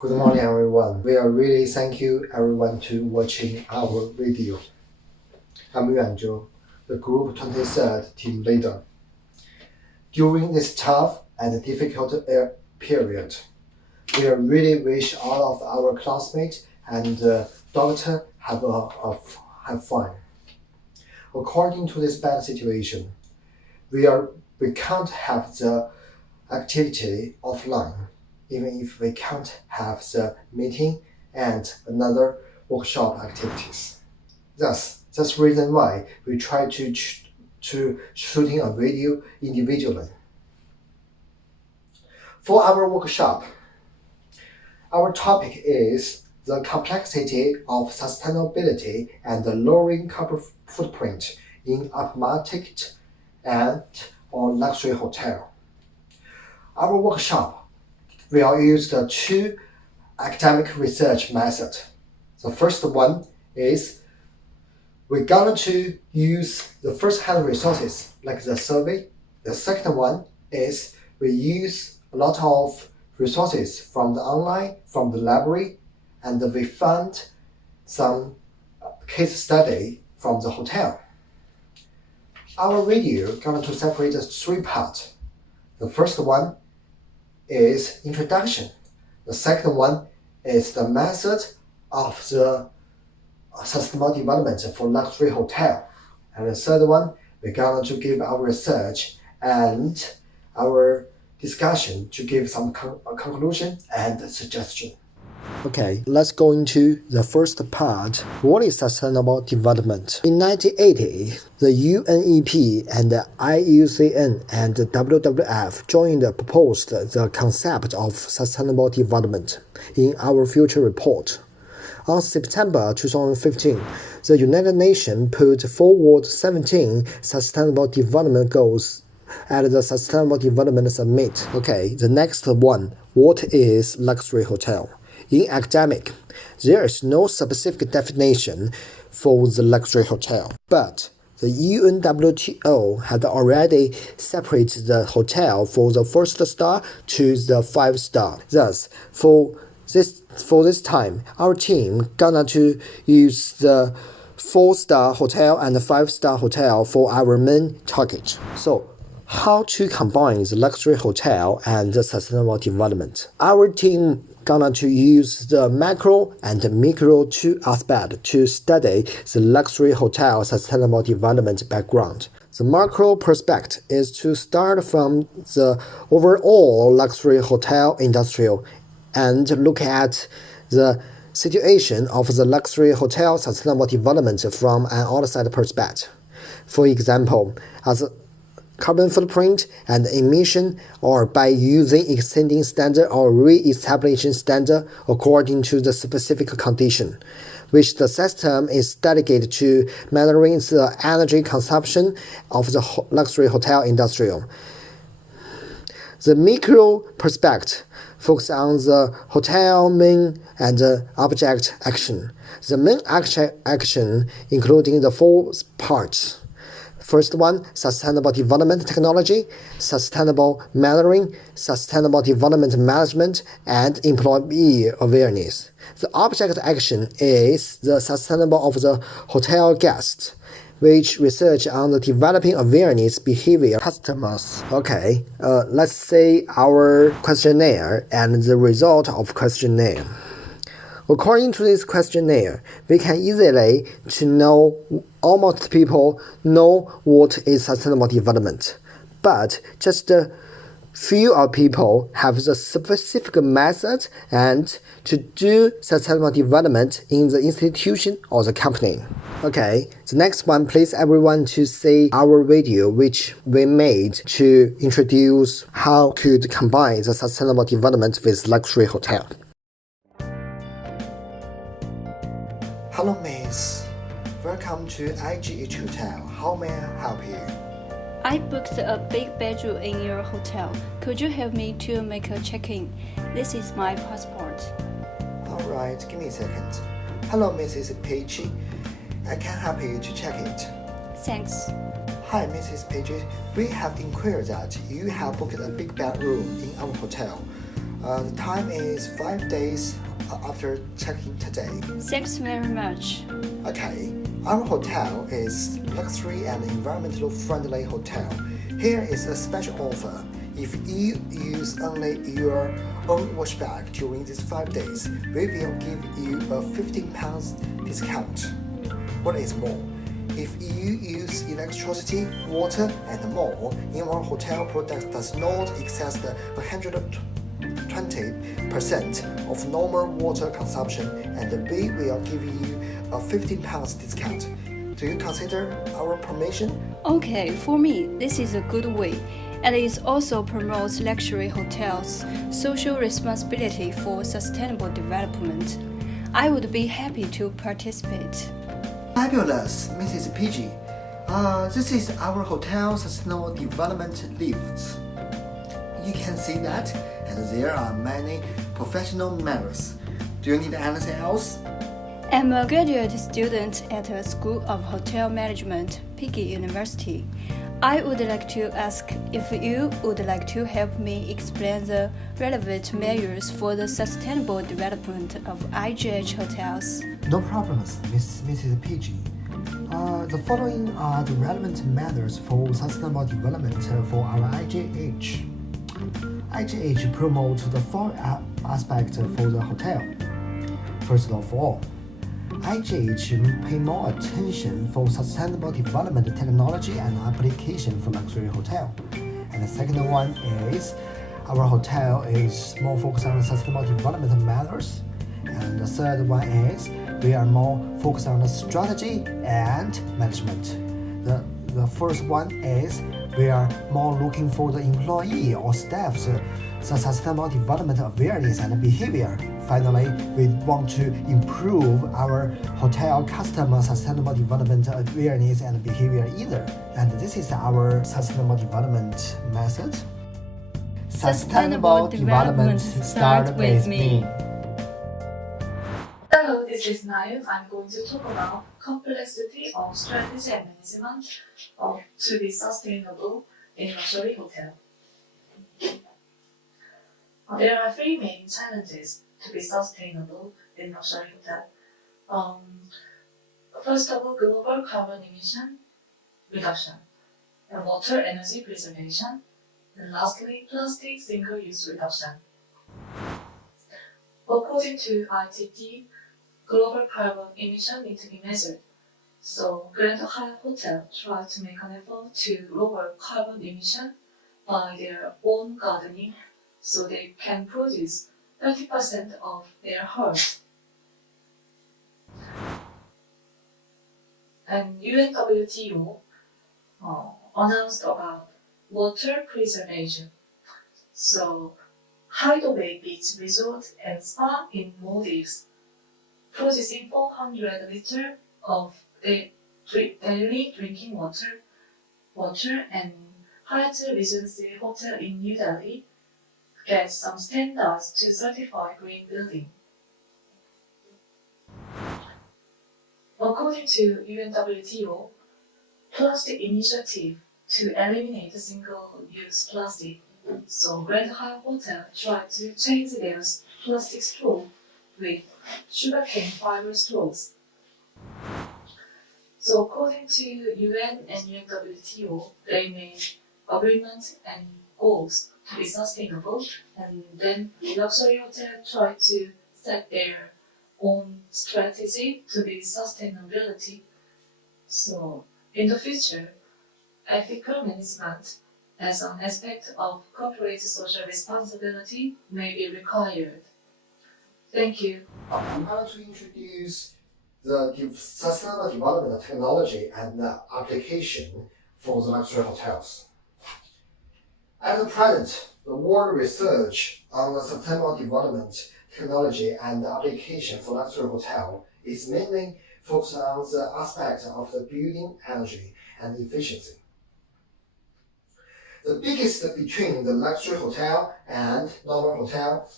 Good morning, everyone. We are really thank you everyone to watching our video. I'm Yuan Zhou, the Group 23rd team leader. During this tough and difficult period, we really wish all of our classmates and doctor have fun. According to this bad situation, we can't have the activity offline, even if we can't have the meeting and another workshop activities. That's the reason why we try to shooting a video individually. For our workshop, our topic is the complexity of sustainability and the lowering carbon footprint in upmarket and or luxury hotel. Our workshop will use the two academic research methods. The first one is we're going to use the first-hand resources like the survey. The second one is we use a lot of resources from the online, from the library, and we found some case study from the hotel. Our video is going to separate the three parts. The first one is introduction. The second one is the method of the sustainable development for luxury hotel. And the third one, we're going to give our research and our discussion to give some conclusion and suggestion. Okay, let's go into the first part. What is sustainable development? In 1980, the UNEP and the IUCN and the WWF joined proposed the concept of sustainable development in our future report. On September 2015, the United Nations put forward 17 sustainable development goals at the Sustainable Development Summit. Okay, the next one. What is luxury hotel? In academic, there is no specific definition for the luxury hotel, but the UNWTO had already separated the hotel for the first star to the 5-star. Thus, for this time, our team gonna to use the 4-star hotel and the 5-star hotel for our main target. So, how to combine the luxury hotel and the sustainable development? Our team gonna to use the macro and micro two aspects to study the luxury hotel sustainable development background. The macro perspective is to start from the overall luxury hotel industry and look at the situation of the luxury hotel sustainable development from an outside perspective. For example, as carbon footprint and emission, or by using exceeding standard or re-establishing standard according to the specific condition, which the system is dedicated to measuring the energy consumption of the luxury hotel industry. The micro perspective focuses on the hotel main and object action. The main action including the four parts. First one, sustainable development technology, sustainable mentoring, sustainable development management, and employee awareness. The object action is the sustainable of the hotel guests, which research on the developing awareness behavior customers. Okay, let's say our questionnaire and the result of questionnaire. According to this questionnaire, we can easily to know almost people know what is sustainable development, but just a few of people have the specific method and to do sustainable development in the institution or the company. Okay, the next one, please everyone to see our video which we made to introduce how could combine the sustainable development with luxury hotel. Hello, Miss. Welcome to IGH Hotel. How may I help you? I booked a big bedroom in your hotel. Could you help me to make a check-in? This is my passport. Alright, give me a second. Hello, Mrs. Page. I can help you to check it. Thanks. Hi, Mrs. Page. We have inquired that you have booked a big bedroom in our hotel. The time is 5 days after check-in today. Thanks very much. Okay, our hotel is luxury and environmentally friendly hotel. Here is a special offer. If you use only your own wash bag during these 5 days, we will give you a £15 discount. What is more, if you use electricity, water, and more in our hotel product does not exceed the 120% of normal water consumption, and we will give you a £15 discount. Do you consider our promotion? Okay, for me, this is a good way. And it also promotes luxury hotels, social responsibility for sustainable development. I would be happy to participate. Fabulous, Mrs. PG. This is our hotel sustainable development lifts. You can see that, and there are many professional members. Do you need anything else? I'm a graduate student at the School of Hotel Management, Piggy University. I would like to ask if you would like to help me explain the relevant measures for the sustainable development of IGH hotels. No problems, Mrs. PG. The following are the relevant measures for sustainable development for our IGH. IGH promotes the four aspects for the hotel. First of all, IGH pay more attention for sustainable development technology and application for luxury hotel. And the second one is our hotel is more focused on sustainable development matters. And the third one is we are more focused on the strategy and management. The first one is we are more looking for the employee or staff's the sustainable development awareness and behavior. Finally, we want to improve our hotel customer sustainable development awareness and behavior either. And this is our sustainable development method. Sustainable development start with me. Hello, this is Nayu. I'm going to talk about complexity of strategy and management to be sustainable in luxury hotel. There are three main challenges to be sustainable in luxury hotel. First of all, global carbon emission reduction, and water energy preservation, and lastly, plastic single-use reduction. According to ITT, global carbon emission need to be measured. So Grand Hyatt Hotel tried to make an effort to lower carbon emission by their own gardening, so they can produce 30% of their herbs. And UNWTO announced about water preservation. So Hideaway Beach Resort and Spa in Maldives, producing 400 liters of daily drinking water, and Hyatt Regency Hotel in New Delhi gets some standards to certify green building. According to UNWTO, plastic initiative to eliminate single-use plastic. So Grand Hyatt Hotel tried to change their plastic straw with sugarcane fiber straws. So according to UN and UNWTO, they made agreements and goals to be sustainable, and then luxury hotels try to set their own strategy to be sustainability. So in the future, ethical management as an aspect of corporate social responsibility may be required. Thank you. I'm going to introduce the sustainable development technology and the application for the luxury hotels. At the present, the world research on the sustainable development technology and the application for luxury hotel is mainly focused on the aspect of the building energy and efficiency. The biggest between the luxury hotel and normal hotel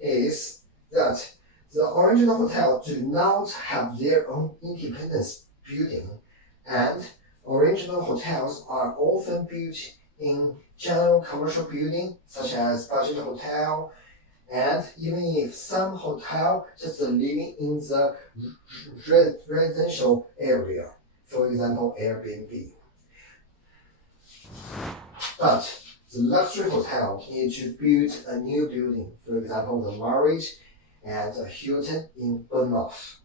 is that the original hotel do not have their own independent building, and original hotels are often built in general commercial building such as budget hotel And even if some hotel just living in the residential area, for example, Airbnb. But the luxury hotel need to build a new building, for example, the Marriott and the Hilton in Bournemouth.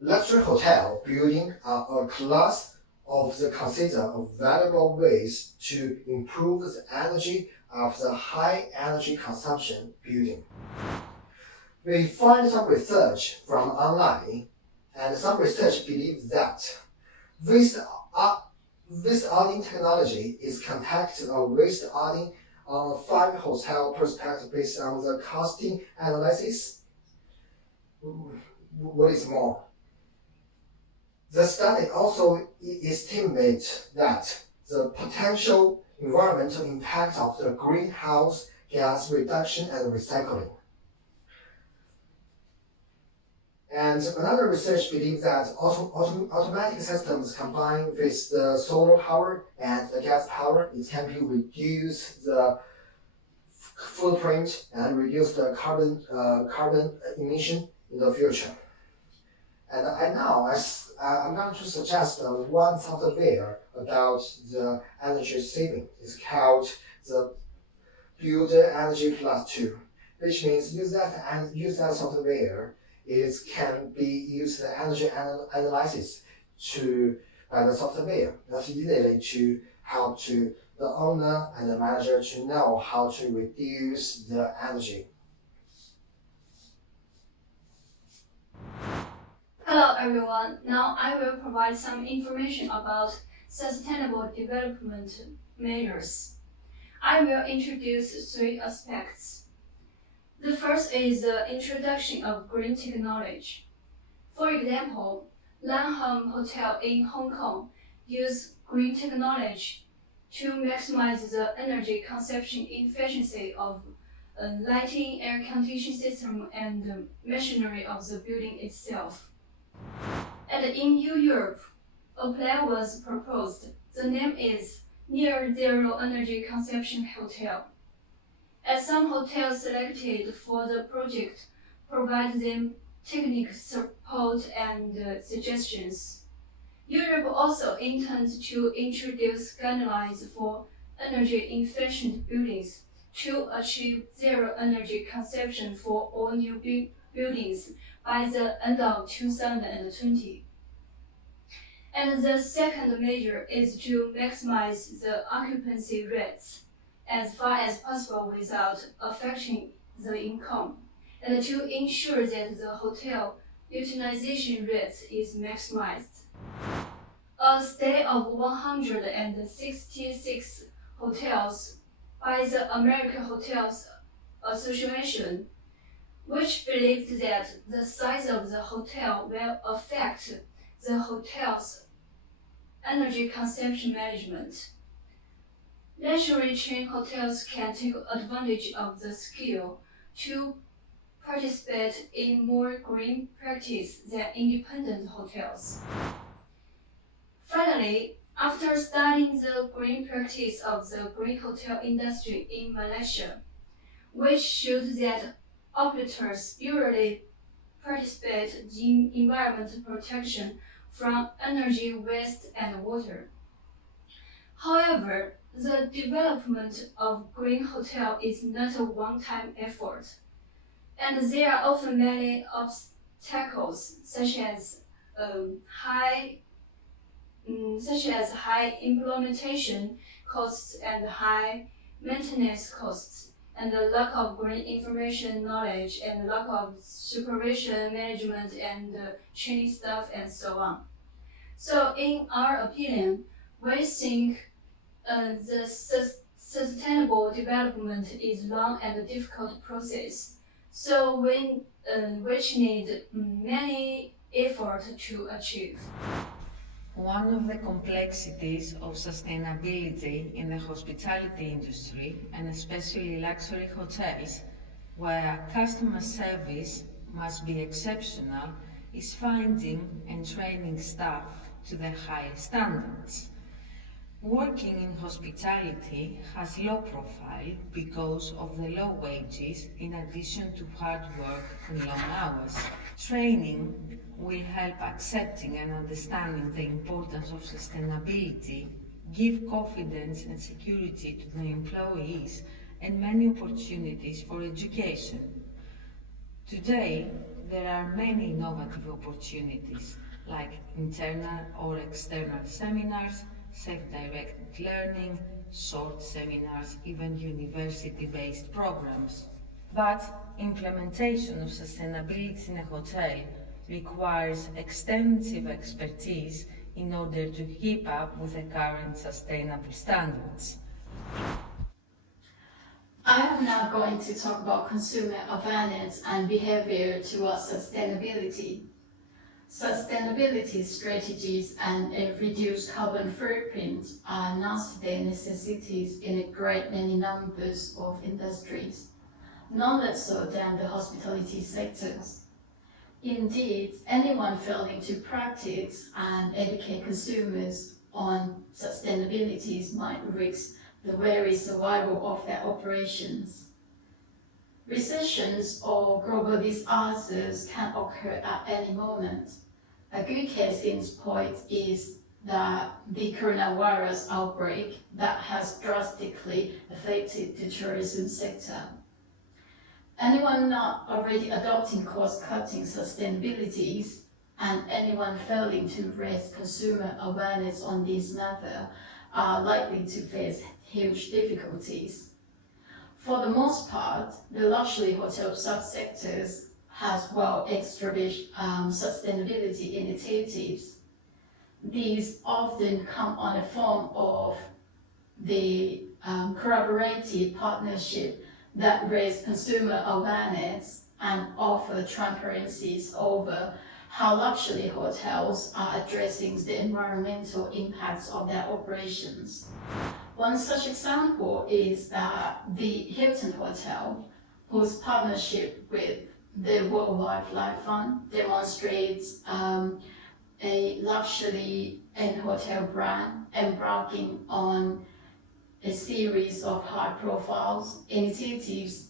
Luxury hotel building are a class of the considered valuable ways to improve the energy of the high energy consumption building. We find some research from online, and some research believes that waste auditing technology is conducted a waste auditing on 5 hotel perspective based on the costing analysis. What is more? The study also estimates that the potential environmental impact of the greenhouse gas reduction and recycling. And another research believes that automatic systems combined with the solar power and the gas power, it can be reduce the footprint and reduce the carbon emission in the future. And I'm going to suggest one software about the energy saving. It's called the Builder Energy Plus 2, which means use that software. It can be used the energy analysis by the software. That's easily to help to the owner and the manager to know how to reduce the energy. Hello everyone, now I will provide some information about sustainable development measures. I will introduce 3 aspects. The first is the introduction of green technology. For example, Lanham Hotel in Hong Kong use green technology to maximize the energy consumption efficiency of lighting, air conditioning system, and machinery of the building itself. And in Europe, a plan was proposed. The name is Near Zero Energy Consumption Hotel. As some hotels selected for the project provide them technical support and suggestions. Europe also intends to introduce guidelines for energy efficient buildings to achieve zero energy consumption for all new buildings by the end of 2020. And the second measure is to maximize the occupancy rates as far as possible without affecting the income, and to ensure that the hotel utilization rate is maximized. A study of 166 hotels by the American Hotels Association, which believed that the size of the hotel will affect the hotel's energy consumption management. Luxury chain hotels can take advantage of the skill to participate in more green practice than independent hotels. Finally, after studying the green practice of the green hotel industry in Malaysia, which showed that operators usually participate in environmental protection from energy waste and water. However, the development of green hotel is not a one-time effort, and there are often many obstacles such as high implementation costs and high maintenance costs, and the lack of green information knowledge, and the lack of supervision, management, and training staff, and so on. So in our opinion, we think the sustainable development is long and difficult process, so which need many effort to achieve. One of the complexities of sustainability in the hospitality industry, and especially luxury hotels, where customer service must be exceptional, is finding and training staff to the highest standards. Working in hospitality has low profile because of the low wages in addition to hard work and long hours. Training will help accepting and understanding the importance of sustainability, give confidence and security to the employees, and many opportunities for education. Today, there are many innovative opportunities like internal or external seminars, self-directed learning, short seminars, even university-based programs. But implementation of sustainability in a hotel requires extensive expertise in order to keep up with the current sustainable standards. I am now going to talk about consumer awareness and behavior towards sustainability. Sustainability strategies and a reduced carbon footprint are now today necessities in a great many numbers of industries, none less so than the hospitality sectors. Indeed, anyone failing to practice and educate consumers on sustainability might risk the very survival of their operations. Recessions or global disasters can occur at any moment. A good case in point is the coronavirus outbreak that has drastically affected the tourism sector. Anyone not already adopting cost-cutting sustainabilities and anyone failing to raise consumer awareness on this matter are likely to face huge difficulties. For the most part, the luxury hotel subsectors has well-established sustainability initiatives. These often come on the form of the collaborative partnership that raise consumer awareness and offer transparencies over how luxury hotels are addressing the environmental impacts of their operations. One such example is the Hilton Hotel, whose partnership with the World Wildlife Fund demonstrates a luxury and hotel brand embarking on a series of high-profile initiatives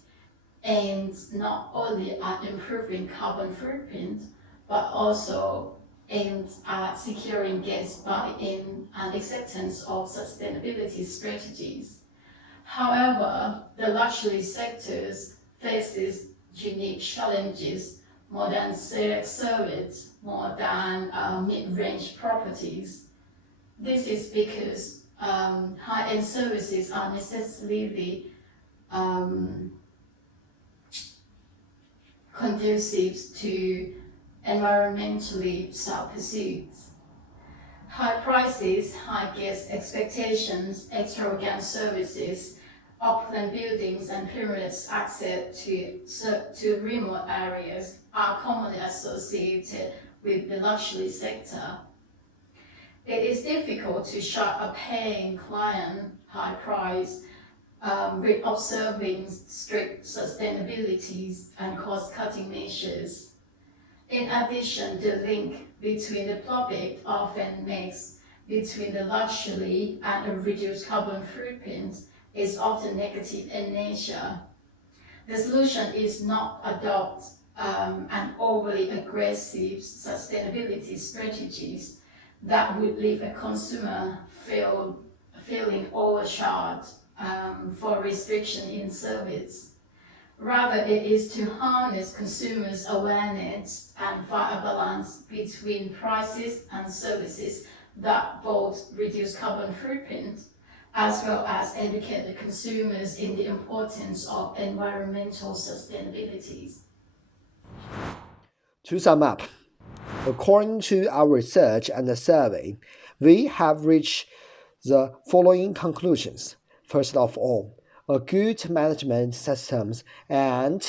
aimed not only at improving carbon footprint, but also aimed at securing guest buy-in and acceptance of sustainability strategies. However, the luxury sectors faces unique challenges, more than service, more than mid-range properties. This is because high-end services are necessarily conducive to environmentally sound pursuits. High prices, high guest expectations, extravagant services, opulent buildings, and privileged access to remote areas are commonly associated with the luxury sector. It is difficult to charge a paying client high price with observing strict sustainability and cost-cutting measures. In addition, the link between the public often makes between the luxury and a reduced carbon footprint is often negative in nature. The solution is not adopt an overly aggressive sustainability strategies that would leave a consumer feeling overcharged for restriction in service. Rather, it is to harness consumers' awareness and find a balance between prices and services that both reduce carbon footprint as well as educate the consumers in the importance of environmental sustainability. To sum up, according to our research and survey, we have reached the following conclusions. First of all, a good management systems and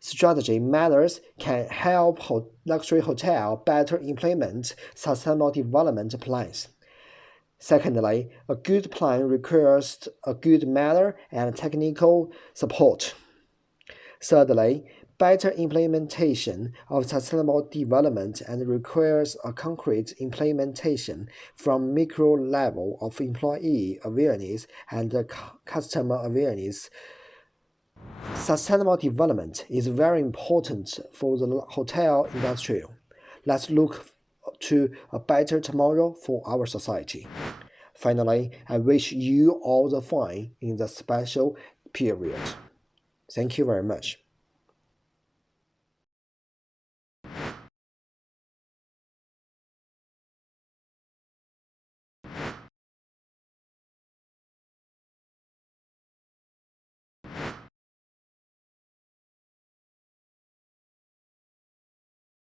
strategy matters can help luxury hotel better implement sustainable development plans. Secondly, a good plan requires a good manner and technical support. Thirdly, better implementation of sustainable development and requires a concrete implementation from micro level of employee awareness and customer awareness. Sustainable development is very important for the hotel industry. Let's look to a better tomorrow for our society. Finally, I wish you all the fun in the special period. Thank you very much.